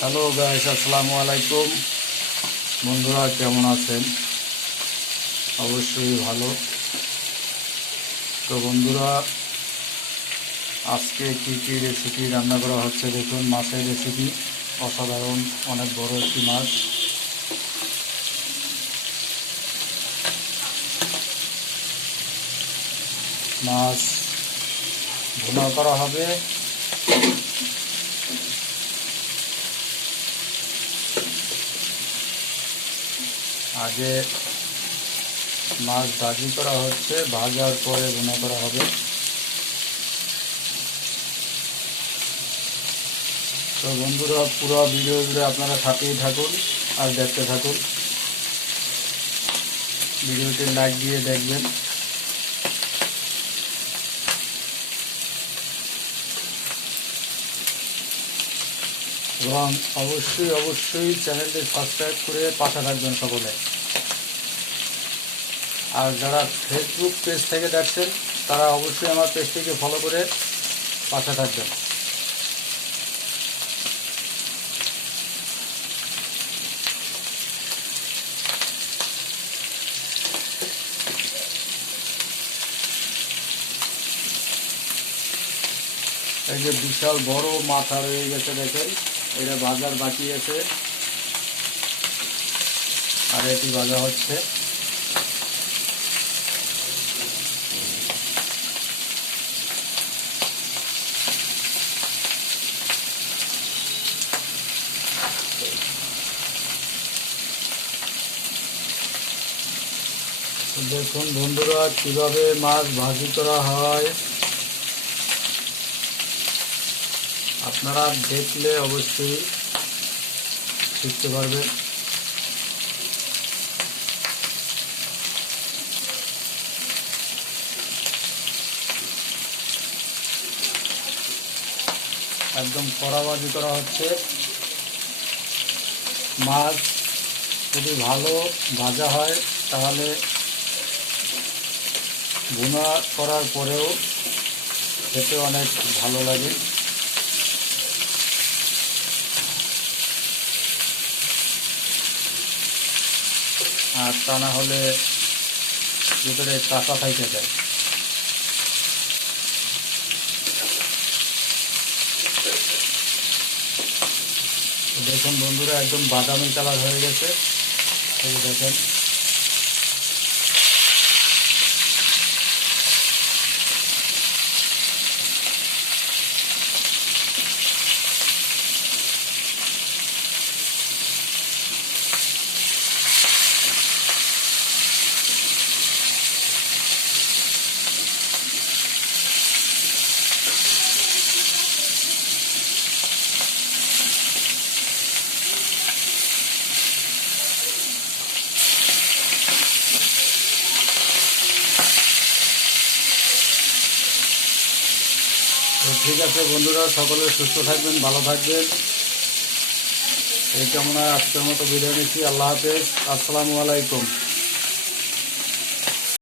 Hello guys, আসসালামু আলাইকুম। বন্ধুরা কেমন আছেন? অবশ্যই ভালো। তো বন্ধুরা, আজকে কি রেসিপি রান্না করা হচ্ছে দেখুন। মাছের রেসিপি, অসাধারণ, অনেক বড় একটি মাছ। মাছ ভুনা করা হবে। আগে মাছ ভাজি করা হচ্ছে, ভাজার পরে ভুনা করা হবে। তো বন্ধুরা, পুরো ভিডিও জুড়ে আপনারা সাথেই থাকুন আর দেখতে থাকুন। ভিডিওটি লাইক দিয়ে দেখবেন। এবং অবশ্যই চ্যানেলটি সাবস্ক্রাইব করে পাশে থাকবেন সকলে। আর যারা ফেসবুক পেজ থেকে দেখছেন তারা অবশ্যই আমার পেজটিকে ফলো করে পাশে থাকবেন। এই যে বিশাল বড় মাথা রয়ে গেছে দেখেন, এটা ভাজার বাকি আছে, আর এটি ভাজা হচ্ছে। দেখুন বন্ধুরা, কিভাবে মাছ ভাজি করা হয় আপনারা দেখলে অবশ্যই শিখতে পারবেন। একদম কড়া ভাজি করা হচ্ছে। মাছ যদি ভালো ভাজা হয় তাহলে ভুনা করার পরেও খেতে অনেক ভালো লাগে। আর তা না হলে ভিতরে কাঁচা থাইকে যায়। দেখুন বন্ধুরা, একদম বাদামি কালার হয়ে গেছে। এই দেখেন, তো ঠিক আছে বন্ধুরা, সকলে সুস্থ থাকবেন, ভালো থাকবেন। এই কামনায় আজকের মতো বিদায় নিচ্ছি। আল্লাহ হাফেজ, আসসালামু আলাইকুম।